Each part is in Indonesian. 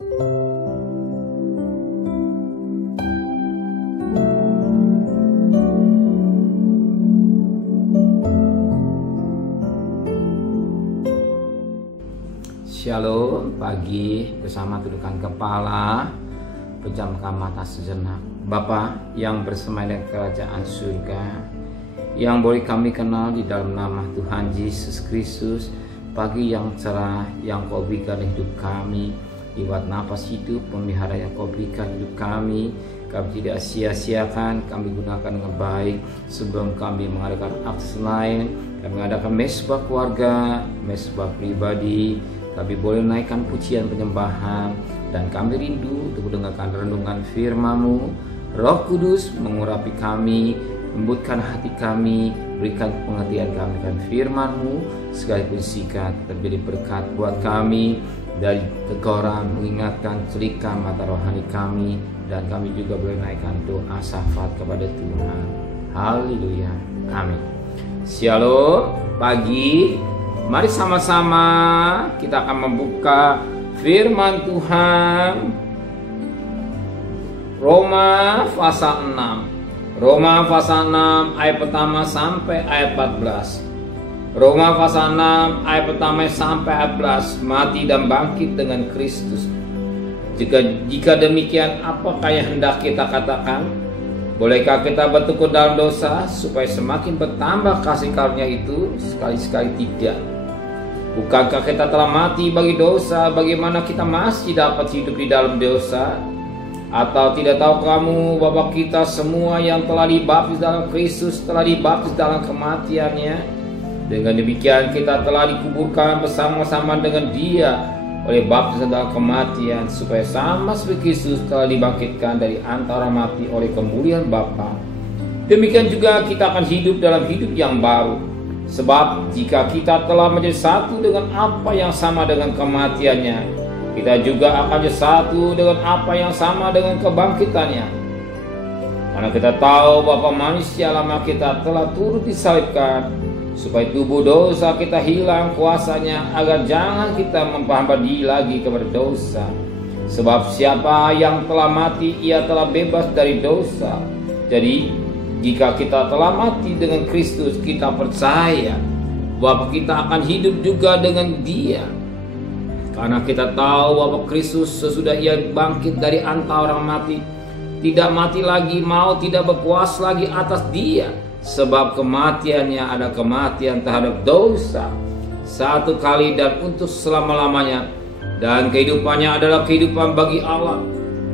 Shalom, pagi bersama tundukkan kepala, pejamkan mata sejenak. Bapa yang bersemayam di kerajaan surga, yang boleh kami kenal di dalam nama Tuhan Yesus Kristus, pagi yang cerah yang Kau berikan hidup kami, lewat napas hidup memelihara yang Kau berikan hidup kami tidak sia-siakan, kami gunakan dengan baik. Sebelum kami mengadakan akses lain, kami mengadakan mesbah keluarga, mesbah pribadi, kami boleh menaikkan pujian penyembahan, dan kami rindu untuk mendengarkan renungan firman-Mu. Roh Kudus mengurapi kami, lembutkan hati kami, berikan pengertian kami akan firman-Mu, sekalipun singkat terjadi berkat buat kami, dari teguran mengingatkan celika mata rohani kami, dan kami juga boleh naikkan doa syafaat kepada Tuhan. Haleluya, amin. Shalom, pagi. Mari sama-sama kita akan membuka firman Tuhan. Roma pasal 6. Roma pasal 6 ayat pertama sampai ayat 14. Roma pasal 6 ayat pertama sampai ayat 14. Mati dan bangkit dengan Kristus. Jika demikian, apakah yang hendak kita katakan? Bolehkah kita bertekun dalam dosa supaya semakin bertambah kasih karunia itu? Sekali-sekali tidak. Bukankah kita telah mati bagi dosa? Bagaimana kita masih dapat hidup di dalam dosa? Atau tidak tahu kamu bahwa kita semua yang telah dibaptis dalam Kristus telah dibaptis dalam kematiannya? Dengan demikian kita telah dikuburkan bersama-sama dengan Dia oleh baptisan dalam kematian, supaya sama seperti Kristus telah dibangkitkan dari antara mati oleh kemuliaan Bapa. Demikian juga kita akan hidup dalam hidup yang baru. Sebab jika kita telah menjadi satu dengan apa yang sama dengan kematiannya, kita juga akan jadi satu dengan apa yang sama dengan kebangkitannya. Karena kita tahu bahwa manusia lama kita telah turut disalibkan, supaya tubuh dosa kita hilang kuasanya, agar jangan kita memperhamba lagi kepada dosa. Sebab siapa yang telah mati, ia telah bebas dari dosa. Jadi jika kita telah mati dengan Kristus, kita percaya bahwa kita akan hidup juga dengan Dia. Karena kita tahu bahwa Kristus sesudah Ia bangkit dari antara orang mati, tidak mati lagi, mau tidak berkuasa lagi atas dia. Sebab kematiannya ada kematian terhadap dosa satu kali dan untuk selama-lamanya, dan kehidupannya adalah kehidupan bagi Allah.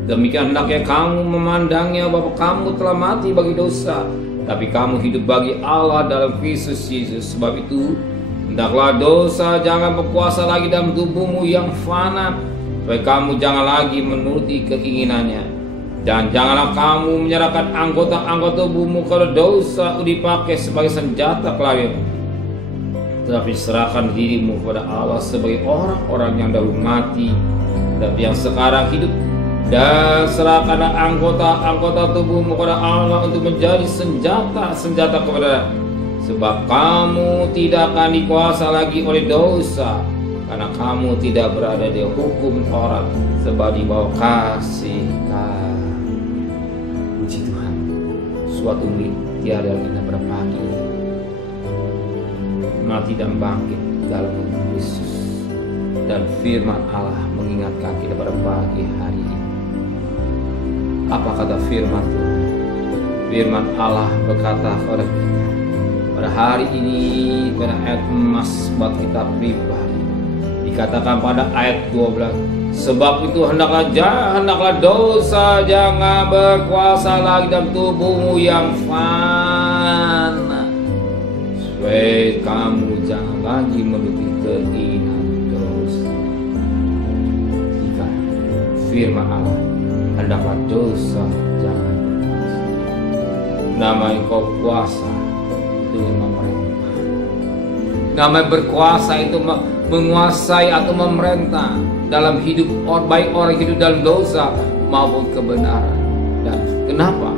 Demikian hendaknya kamu memandangnya, bahwa kamu telah mati bagi dosa, tapi kamu hidup bagi Allah dalam Kristus Yesus. Sebab itu hendaklah dosa jangan berkuasa lagi dalam tubuhmu yang fana, supaya kamu jangan lagi menuruti keinginannya. Dan janganlah kamu menyerahkan anggota-anggota tubuhmu kepada dosa dipakai sebagai senjata kelahiran, tetapi serahkan dirimu kepada Allah sebagai orang-orang yang dahulu mati, tapi yang sekarang hidup. Dan serahkanlah anggota-anggota tubuhmu kepada Allah untuk menjadi senjata kepada. Sebab kamu tidak akan dikuasa lagi oleh dosa, karena kamu tidak berada di hukum Taurat, sebab di bawah kasih. Puji Tuhan, suatu tiada kita berpagi, mati dan bangkit dalam Kristus, dan firman Allah mengingatkan kita pada pagi hari ini. Apa kata firman Tuhan? Firman Allah berkata kepada kita pada hari ini, pada ayat emas buat kita pribadi, dikatakan pada ayat 12, sebab itu hendaklah dosa jangan berkuasa lagi dalam tubuhmu yang fana, supaya kamu jangan lagi menuruti keinginan dosa. Jika firman Allah, hendaklah dosa jangan berkuasa. Namanya kau kuasa itu memerintah. Namanya berkuasa itu menguasai atau memerintah dalam hidup, baik orang hidup dalam dosa maupun kebenaran. Dan kenapa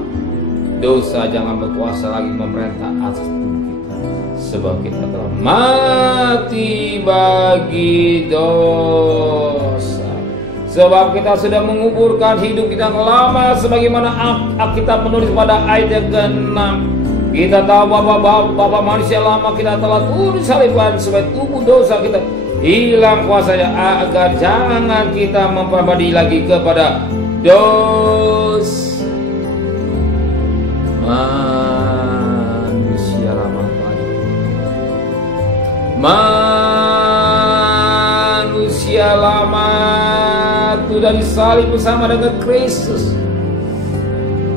dosa jangan berkuasa lagi memerintah atas tubuh kita? Sebab kita telah mati bagi dosa. Sebab kita sudah menguburkan hidup kita yang lama, sebagaimana Alkitab menulis pada ayat yang ke-6. Kita tahu Bapak manusia lama kita telah turun saliban supaya tubuh dosa kita hilang kuasanya, agar jangan kita memperabadi lagi kepada dosa. Manusia lama tadi, manusia lama sudah disalib bersama dengan Kristus.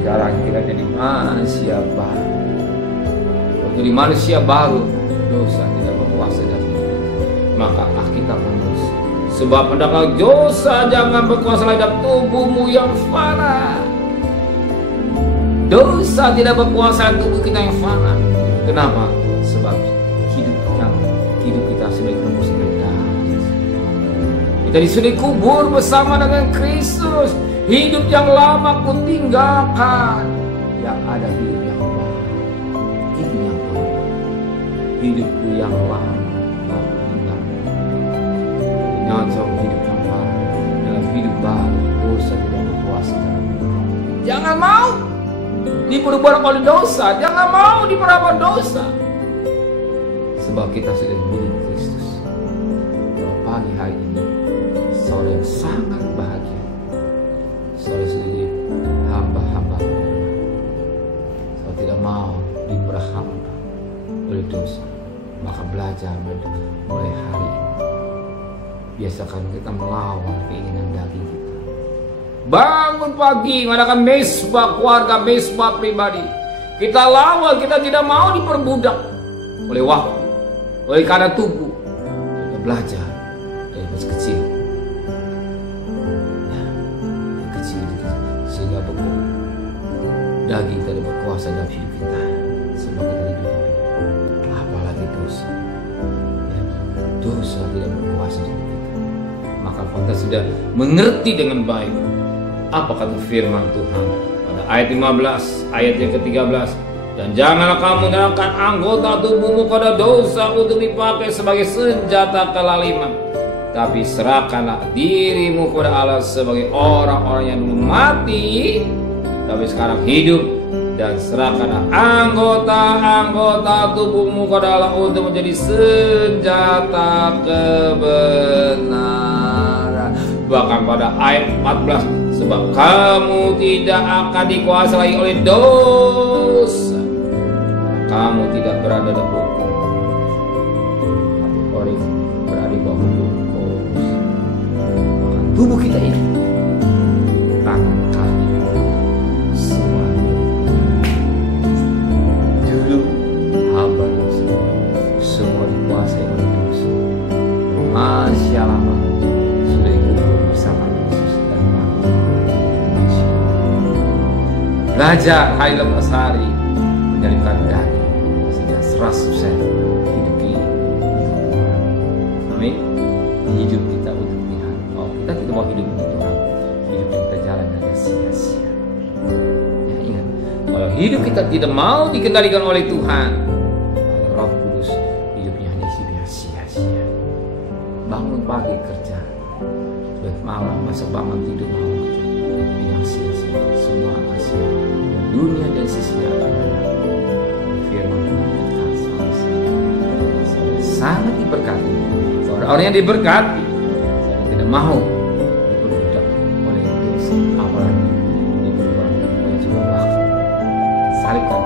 Sekarang kita jadi manusia baru. Jadi manusia baru, dosa tidak berkuasa dalam hidup. Maka kita menulis, sebab hendaklah dosa jangan berkuasa lagi dalam tubuhmu yang fana. Dosa tidak berkuasa dalam tubuh kita yang fana. Kenapa? Sebab hidup kita sudah ditembus oleh darah. Kita sudah dikubur bersama dengan Kristus. Hidup yang lama ku tinggalkan, yang ada hidup yang baru. Itu yang baru. Hidupku yang lama aku tinggalkan. Nyocok hidup yang baru. Dalam hidup baru, dosa tidak berkuasa dalam hidup. Jangan mau diperbuat oleh dosa. Jangan mau diperbuat dosa. Sebab kita sudah milik Kristus. Pada pagi hari ini, saudara yang sangat bahagia. Saudara sendiri hamba-hamba Allah. Saudara tidak mau diperhamba oleh dosa. Maka belajar mulai hari ini. Biasakan kita melawan keinginan daging kita. Bangun pagi, mengadakan mesbah keluarga, mesbah pribadi. Kita lawan, kita tidak mau diperbudak oleh waktu, oleh keadaan tubuh. Kita belajar dari masa kecil. Sehingga daging tidak berkuasa dalam hidup kita. Sebab kita hidup, apalagi dosa. Dosa tidak berkuasa dalam hidup kita. Maka kita sudah mengerti dengan baik apa kata firman Tuhan pada ayat 15, ayat yang ke-13. Dan janganlah kamu menyerahkan anggota tubuhmu pada dosa untuk dipakai sebagai senjata kelaliman, tapi serahkanlah dirimu kepada Allah sebagai orang-orang yang mati tapi sekarang hidup, dan serahkanlah anggota-anggota tubuhmu kepada Allah untuk menjadi senjata kebenaran. Bahkan pada ayat 14, sebab kamu tidak akan dikuasai oleh dosa, kamu tidak berada dalam hukum, tapi berada di bawah hukum. Maka tubuh kita ini, tangan, kaki, semua dulu hamba dosa, semua dikuasai oleh dosa. Masya Allah, sudah ikut bersama Yesus dan mati. Belajar hari lepas hari menyelipkan daging sehingga 100% hidup ini untuk Tuhan. Amin. Hidup kita untuk Tuhan. Kalau kita tidak mau hidup untuk Tuhan, hidup kita jalan dengan sia-sia. Ya, ingat, kalau hidup kita tidak mau dikendalikan oleh Tuhan, Roh Kudus, hidupnya hanya sia-sia. Bangun pagi kerja, malam masa bangun tidur malam, yang sia-sia, semua sia. Dunia dan sisinya akan benar. Firman Tuhan kita sangat diberkati. Orang yang diberkati, saya tidak mau diperbudak oleh dosa, apalagi diperbudak oleh juga waktu. Salibkan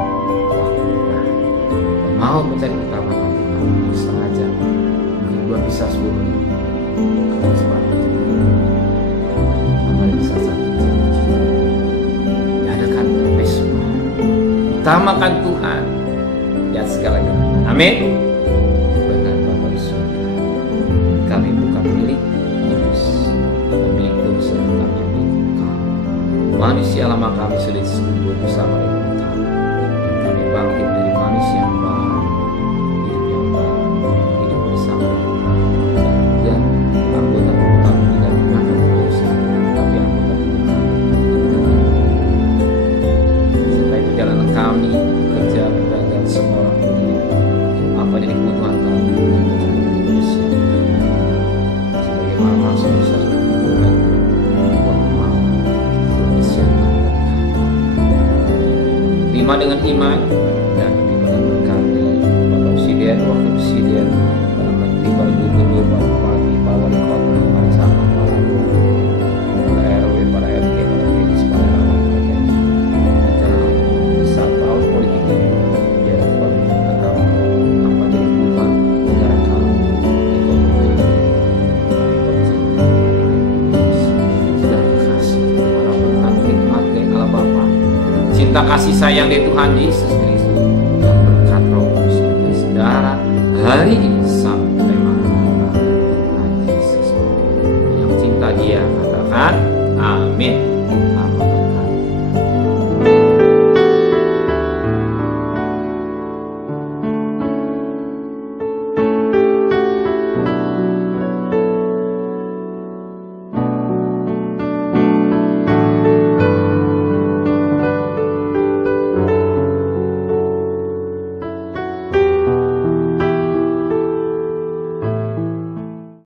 waktu kita. Mau mencari utamakan Tuhan, setengah jam, mungkin 2 bisa 10 menit. Kalau sempat itu, apalagi bisa 1 jam. Diadakan mesbah, utamakan Tuhan di atas segala-galanya. Amin. Benar Bapa di surga, kami bukan milik iblis, kami milik dosa, kami milik Engkau. Manusia lama kami sudah disebut bersama dengan Engkau. Kami bangkit dari manusia yang baru, hidup yang baru, hidup bersama dengan Engkau. Dan anggota tubuh kami tidak digunakan dosa, tapi anggota tubuh kami digunakan serta perjalanan kami bekerja, berdagang, semua orang hidup. Apa jadi kebutuhan kami dan bersiap sebagaimana masuk besar Tuhan terima dengan iman dan dengan berkati Bapak Presiden, Wakil Presiden, para Menteri, para Gubernur, para Bupati, para Wali Kota, para camat, para lurah, para RW, para RT, para medis, para relawan, kita di saat tahun politik ini ya dapat mengetahui apa jadi kehidupan negara kami, ekonomi kami bercinta, saudara kasih, para berkat nikmat dari Allah Bapa, cinta kasih sayang dari Tuhan Yesus Kristus dan berkat Roh Kudus bagi saudara hari ini sampai maranatha Tuhan Yesus yang cinta Dia katakan